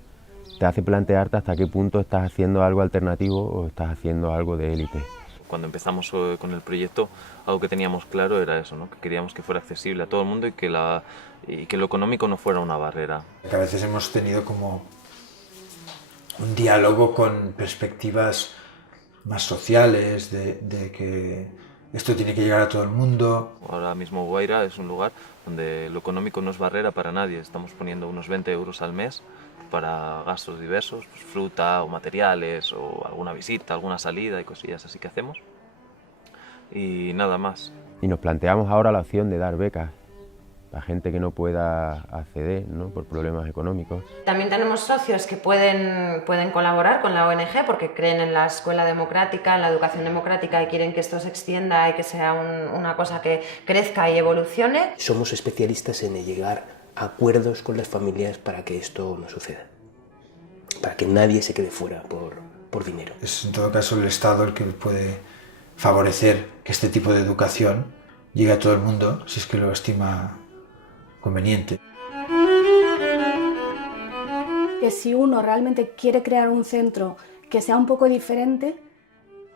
te hace plantearte hasta qué punto estás haciendo algo alternativo o estás haciendo algo de élite. Cuando empezamos con el proyecto, algo que teníamos claro era eso, ¿no? Que queríamos que fuera accesible a todo el mundo y que lo económico no fuera una barrera. A veces hemos tenido como un diálogo con perspectivas más sociales, de que esto tiene que llegar a todo el mundo. Ahora mismo Guaira es un lugar donde lo económico no es barrera para nadie. Estamos poniendo unos 20 euros al mes para gastos diversos, pues fruta o materiales o alguna visita, alguna salida y cosillas así que hacemos. Y nada más. Y nos planteamos ahora la opción de dar becas a gente que no pueda acceder, ¿no? Por problemas económicos. También tenemos socios que pueden colaborar con la ONG porque creen en la escuela democrática, en la educación democrática y quieren que esto se extienda y que sea una cosa que crezca y evolucione. Somos especialistas en llegar a acuerdos con las familias para que esto no suceda, para que nadie se quede fuera por dinero. Es en todo caso el Estado el que puede favorecer que este tipo de educación llegue a todo el mundo si es que lo estima conveniente. Que si uno realmente quiere crear un centro que sea un poco diferente,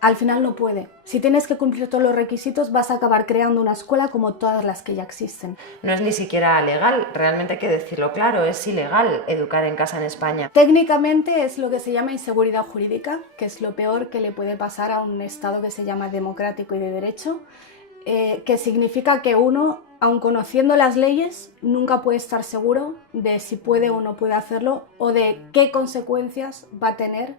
al final no puede. Si tienes que cumplir todos los requisitos, vas a acabar creando una escuela como todas las que ya existen. No es ni siquiera legal, realmente hay que decirlo claro, es ilegal educar en casa en España. Técnicamente es lo que se llama inseguridad jurídica, que es lo peor que le puede pasar a un Estado que se llama democrático y de derecho, que significa que uno, aun conociendo las leyes, nunca puede estar seguro de si puede o no puede hacerlo o de qué consecuencias va a tener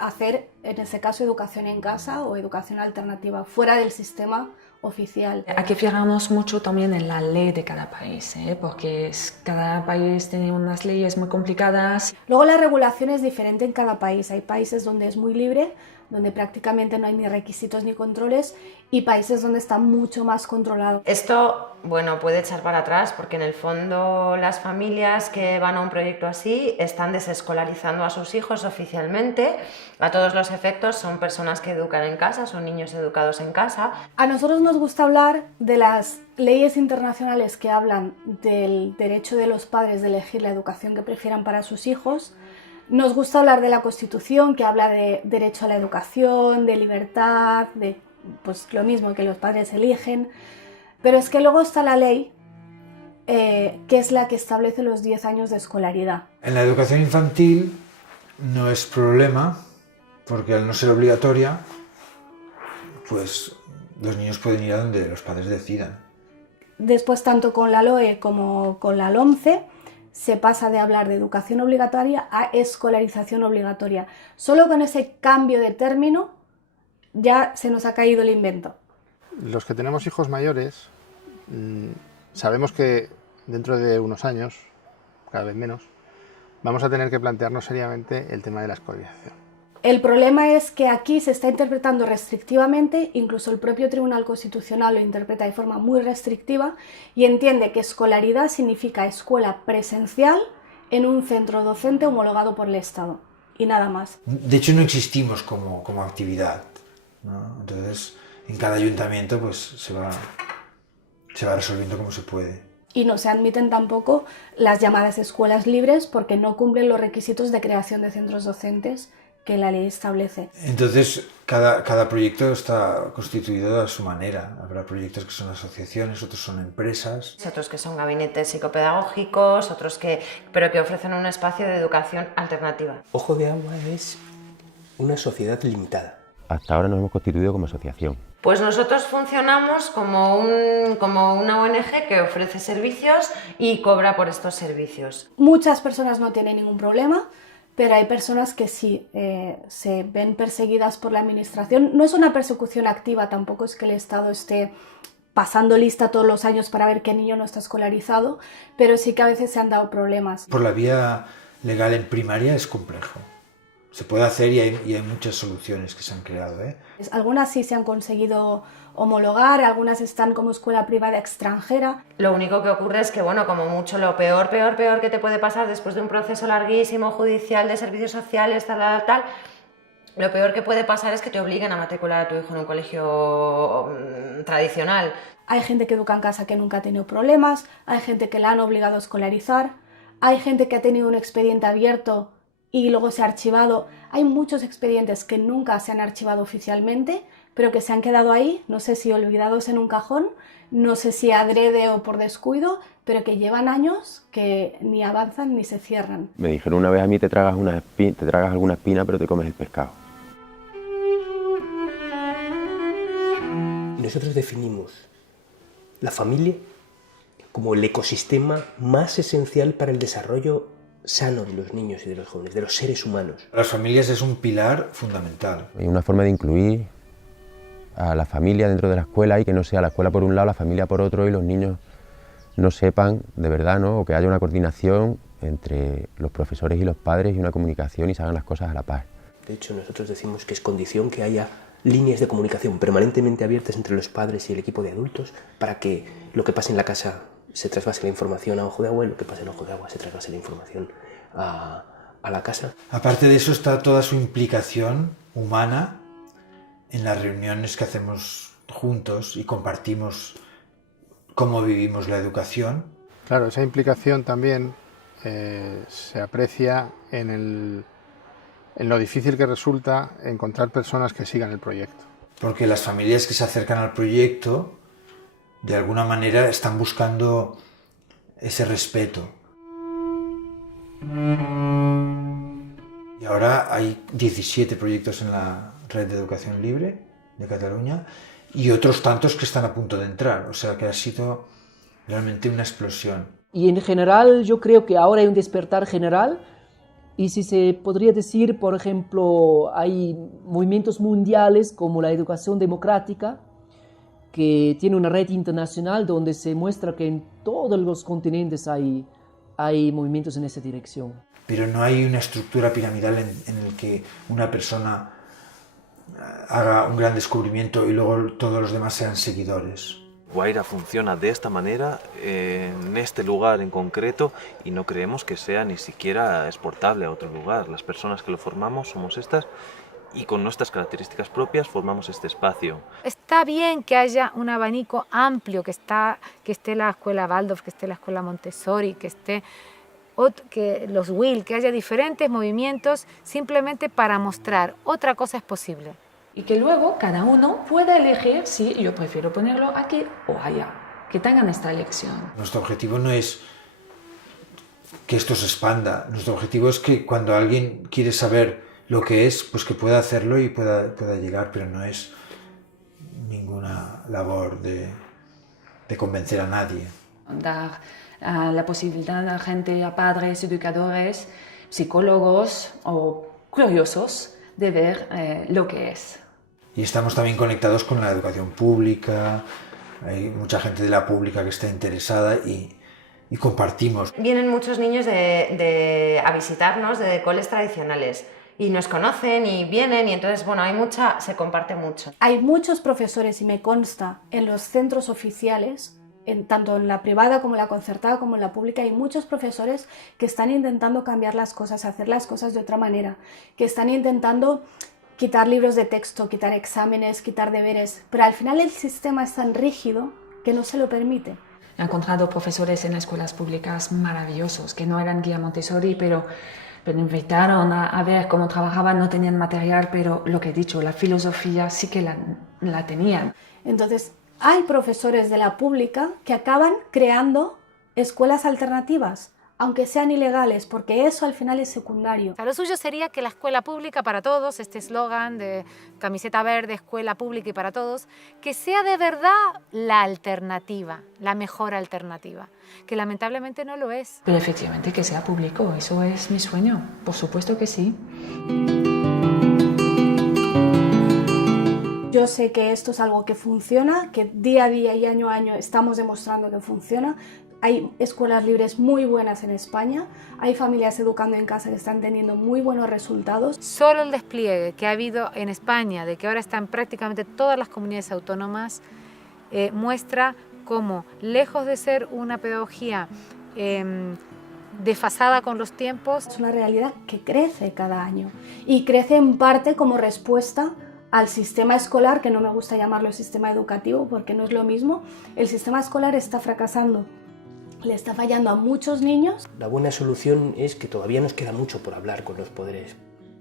hacer, en ese caso, educación en casa o educación alternativa, fuera del sistema oficial. Hay que fijarnos mucho también en la ley de cada país, porque cada país tiene unas leyes muy complicadas. Luego la regulación es diferente en cada país. Hay países donde es muy libre, donde prácticamente no hay ni requisitos ni controles, y países donde está mucho más controlado. Esto, bueno, puede echar para atrás porque en el fondo las familias que van a un proyecto así están desescolarizando a sus hijos oficialmente. A todos los efectos son personas que educan en casa, son niños educados en casa. A nosotros nos gusta hablar de las leyes internacionales que hablan del derecho de los padres de elegir la educación que prefieran para sus hijos. Nos gusta hablar de la Constitución, que habla de derecho a la educación, de libertad, de pues lo mismo que los padres eligen. Pero es que luego está la ley, que es la que establece los 10 años de escolaridad. En la educación infantil no es problema, porque al no ser obligatoria, pues los niños pueden ir a donde los padres decidan. Después, tanto con la LOE como con la LOMCE, se pasa de hablar de educación obligatoria a escolarización obligatoria. Solo con ese cambio de término ya se nos ha caído el invento. Los que tenemos hijos mayores sabemos que dentro de unos años, cada vez menos, vamos a tener que plantearnos seriamente el tema de la escolarización. El problema es que aquí se está interpretando restrictivamente, incluso el propio Tribunal Constitucional lo interpreta de forma muy restrictiva y entiende que escolaridad significa escuela presencial en un centro docente homologado por el Estado y nada más. De hecho no existimos como actividad, ¿no? Entonces en cada ayuntamiento pues se va resolviendo como se puede. Y no se admiten tampoco las llamadas escuelas libres porque no cumplen los requisitos de creación de centros docentes que la ley establece. Entonces, cada proyecto está constituido a su manera. Habrá proyectos que son asociaciones, otros son empresas. Otros que son gabinetes psicopedagógicos, pero que ofrecen un espacio de educación alternativa. Ojo de Agua es una sociedad limitada. Hasta ahora nos hemos constituido como asociación. Pues nosotros funcionamos como una ONG que ofrece servicios y cobra por estos servicios. Muchas personas no tienen ningún problema, pero hay personas que sí se ven perseguidas por la administración. No es una persecución activa, tampoco es que el Estado esté pasando lista todos los años para ver qué niño no está escolarizado, pero sí que a veces se han dado problemas. Por la vía legal en primaria es complejo. Se puede hacer y hay muchas soluciones que se han creado, ¿eh? Algunas sí se han conseguido homologar, algunas están como escuela privada extranjera. Lo único que ocurre es que, bueno, como mucho, lo peor que te puede pasar después de un proceso larguísimo judicial de servicios sociales, tal, lo peor que puede pasar es que te obliguen a matricular a tu hijo en un colegio tradicional. Hay gente que educa en casa que nunca ha tenido problemas, hay gente que la han obligado a escolarizar, hay gente que ha tenido un expediente abierto y luego se ha archivado. Hay muchos expedientes que nunca se han archivado oficialmente, pero que se han quedado ahí, no sé si olvidados en un cajón, no sé si adrede o por descuido, pero que llevan años que ni avanzan ni se cierran. Me dijeron una vez a mí, te tragas alguna espina, pero te comes el pescado. Nosotros definimos la familia como el ecosistema más esencial para el desarrollo sano de los niños y de los jóvenes, de los seres humanos. Las familias es un pilar fundamental. Hay una forma de incluir a la familia dentro de la escuela y que no sea la escuela por un lado, la familia por otro y los niños no sepan de verdad, ¿no? O que haya una coordinación entre los profesores y los padres y una comunicación y se hagan las cosas a la par. De hecho, nosotros decimos que es condición que haya líneas de comunicación permanentemente abiertas entre los padres y el equipo de adultos para que lo que pase en la casa se trasvase la información a Ojo de Agua y lo que pase en Ojo de Agua se trasvase la información a la casa. Aparte de eso está toda su implicación humana en las reuniones que hacemos juntos y compartimos cómo vivimos la educación. Claro, esa implicación también se aprecia en lo difícil que resulta encontrar personas que sigan el proyecto. Porque las familias que se acercan al proyecto de alguna manera están buscando ese respeto. Y ahora hay 17 proyectos en la Red de Educación Libre de Cataluña y otros tantos que están a punto de entrar, o sea que ha sido realmente una explosión. Y en general yo creo que ahora hay un despertar general y si se podría decir, por ejemplo, hay movimientos mundiales como la educación democrática, que tiene una red internacional donde se muestra que en todos los continentes hay movimientos en esa dirección. Pero no hay una estructura piramidal en el que una persona haga un gran descubrimiento y luego todos los demás sean seguidores. Guaira funciona de esta manera, en este lugar en concreto, y no creemos que sea ni siquiera exportable a otro lugar. Las personas que lo formamos somos estas, y con nuestras características propias formamos este espacio. Está bien que haya un abanico amplio, que esté la escuela Waldorf, que esté la escuela Montessori, que esté que los WIL, que haya diferentes movimientos simplemente para mostrar otra cosa es posible. Y que luego cada uno pueda elegir si yo prefiero ponerlo aquí o allá, que tengan esta elección. Nuestro objetivo no es que esto se expanda, nuestro objetivo es que cuando alguien quiere saber lo que es, pues que pueda hacerlo y pueda llegar, pero no es ninguna labor de convencer a nadie. Dar la posibilidad a gente, a padres, educadores, psicólogos o curiosos de ver lo que es. Y estamos también conectados con la educación pública, hay mucha gente de la pública que está interesada y compartimos. Vienen muchos niños a visitarnos de coles tradicionales. Y nos conocen y vienen y entonces, bueno, se comparte mucho. Hay muchos profesores, y me consta, en los centros oficiales, tanto en la privada como en la concertada como en la pública, hay muchos profesores que están intentando cambiar las cosas, hacer las cosas de otra manera, que están intentando quitar libros de texto, quitar exámenes, quitar deberes, pero al final el sistema es tan rígido que no se lo permite. He encontrado profesores en escuelas públicas maravillosos, que no eran guía Montessori, pero Pero invitaron a ver cómo trabajaban, no tenían material, pero lo que he dicho, la filosofía sí que la tenían. Entonces, hay profesores de la pública que acaban creando escuelas alternativas, aunque sean ilegales, porque eso al final es secundario. O sea, lo suyo sería que la escuela pública para todos, este eslogan de camiseta verde, escuela pública y para todos, que sea de verdad la alternativa, la mejor alternativa, que lamentablemente no lo es. Pero efectivamente que sea público, eso es mi sueño, por supuesto que sí. Yo sé que esto es algo que funciona, que día a día y año a año estamos demostrando que funciona. Hay escuelas libres muy buenas en España, hay familias educando en casa que están teniendo muy buenos resultados. Solo el despliegue que ha habido en España, de que ahora están prácticamente todas las comunidades autónomas, muestra cómo, lejos de ser una pedagogía desfasada con los tiempos, es una realidad que crece cada año y crece en parte como respuesta al sistema escolar, que no me gusta llamarlo sistema educativo porque no es lo mismo. El sistema escolar está fracasando, le está fallando a muchos niños. La buena solución es que todavía nos queda mucho por hablar con los poderes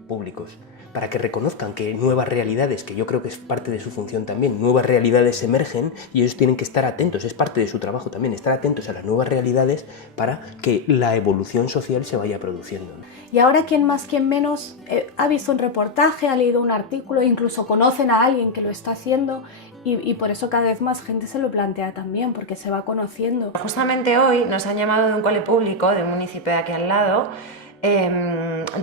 públicos, para que reconozcan que nuevas realidades, que yo creo que es parte de su función también, nuevas realidades emergen y ellos tienen que estar atentos, es parte de su trabajo también, estar atentos a las nuevas realidades para que la evolución social se vaya produciendo. Y ahora quien más, quien menos, ha visto un reportaje, ha leído un artículo, incluso conocen a alguien que lo está haciendo y por eso cada vez más gente se lo plantea también, porque se va conociendo. Justamente hoy nos han llamado de un cole público, de un municipio de aquí al lado,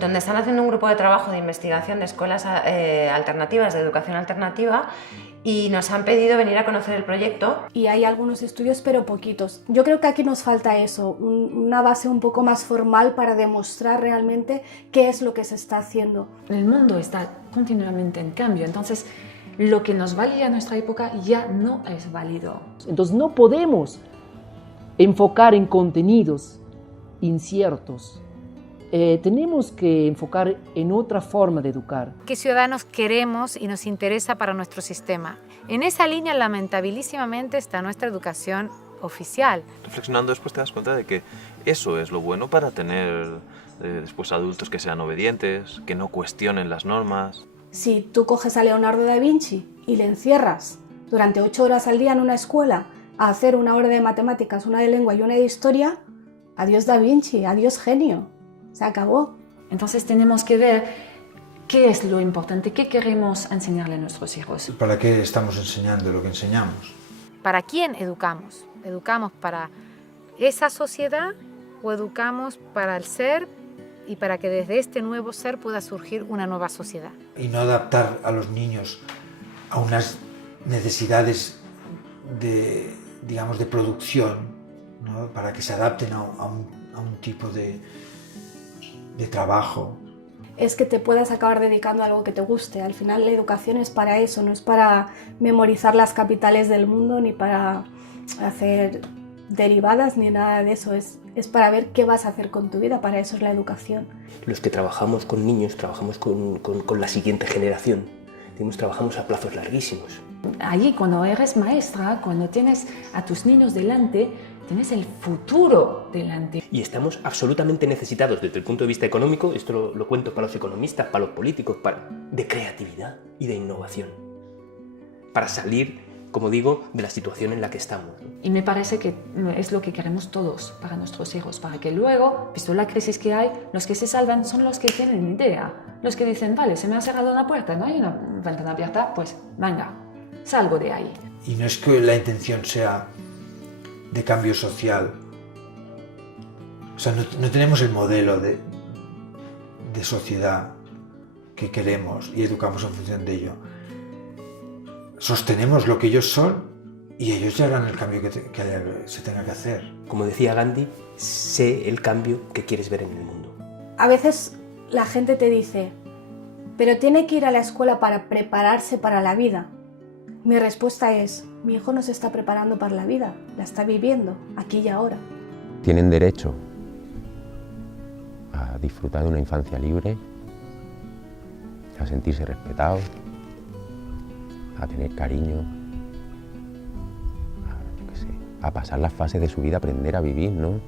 donde están haciendo un grupo de trabajo de investigación de escuelas alternativas, de educación alternativa, y nos han pedido venir a conocer el proyecto. Y hay algunos estudios, pero poquitos. Yo creo que aquí nos falta eso, una base un poco más formal para demostrar realmente qué es lo que se está haciendo. El mundo está continuamente en cambio, entonces lo que nos valía en nuestra época ya no es válido. Entonces no podemos enfocar en contenidos inciertos. Tenemos que enfocar en otra forma de educar. ¿Qué ciudadanos queremos y nos interesa para nuestro sistema? En esa línea, lamentabilísimamente, está nuestra educación oficial. Reflexionando después te das cuenta de que eso es lo bueno para tener después adultos que sean obedientes, que no cuestionen las normas. Si tú coges a Leonardo da Vinci y le encierras durante 8 horas al día en una escuela a hacer una hora de matemáticas, una de lengua y una de historia, adiós da Vinci, adiós genio. Se acabó. Entonces tenemos que ver qué es lo importante, qué queremos enseñarle a nuestros hijos. ¿Para qué estamos enseñando lo que enseñamos? ¿Para quién educamos? ¿Educamos para esa sociedad o educamos para el ser y para que desde este nuevo ser pueda surgir una nueva sociedad? Y no adaptar a los niños a unas necesidades de, digamos, de producción, ¿no? Para que se adapten a un tipo de trabajo. Es que te puedas acabar dedicando a algo que te guste. Al final la educación es para eso, no es para memorizar las capitales del mundo ni para hacer derivadas ni nada de eso. Es para ver qué vas a hacer con tu vida, para eso es la educación. Los que trabajamos con niños trabajamos con la siguiente generación. Trabajamos a plazos larguísimos. Allí cuando eres maestra, cuando tienes a tus niños delante, tienes el futuro delante. Y estamos absolutamente necesitados desde el punto de vista económico, esto lo cuento para los economistas, para los políticos, de creatividad y de innovación. Para salir, como digo, de la situación en la que estamos. Y me parece que es lo que queremos todos para nuestros hijos, para que luego, visto la crisis que hay, los que se salvan son los que tienen idea. Los que dicen, vale, se me ha cerrado una puerta, no hay una ventana abierta, pues venga, salgo de ahí. Y no es que la intención sea de cambio social. O sea, no tenemos el modelo de sociedad que queremos y educamos en función de ello. Sostenemos lo que ellos son y ellos ya harán el cambio que se tenga que hacer. Como decía Gandhi, sé el cambio que quieres ver en el mundo. A veces la gente te dice, pero tiene que ir a la escuela para prepararse para la vida. Mi respuesta es, mi hijo no se está preparando para la vida, la está viviendo, aquí y ahora. Tienen derecho a disfrutar de una infancia libre, a sentirse respetados, a tener cariño, a pasar las fases de su vida, aprender a vivir, ¿no?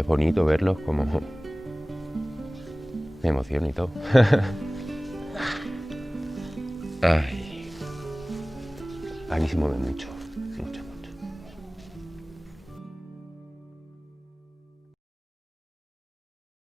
es bonito verlos como... Me emociona y todo. Ay, a mí se mueve mucho.